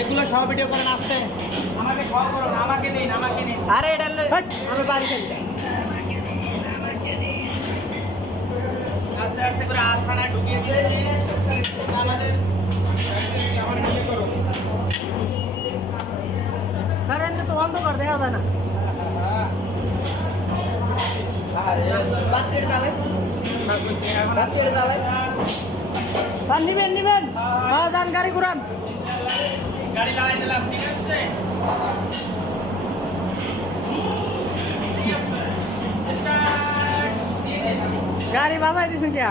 এগুলো সব ভিডিও করেন আসতে আমাকে খাওয়া করুন আমাকে নিন আরে এটা আমি বাড়ি চলে যাই আস্তে আস্তে করে আস্তানা ঢুকিয়ে দিয়েছি আমাদের আমার মনে করুন স্যার এনে তো বন্ধ করে দেওয়া যায় না স্যার নিবেন হ্যাঁ যান গাড়ি ঘুরান গাড়ি লাগাই দিলাম ঠিক আছে গাড়ি বাজাই দিছেন কে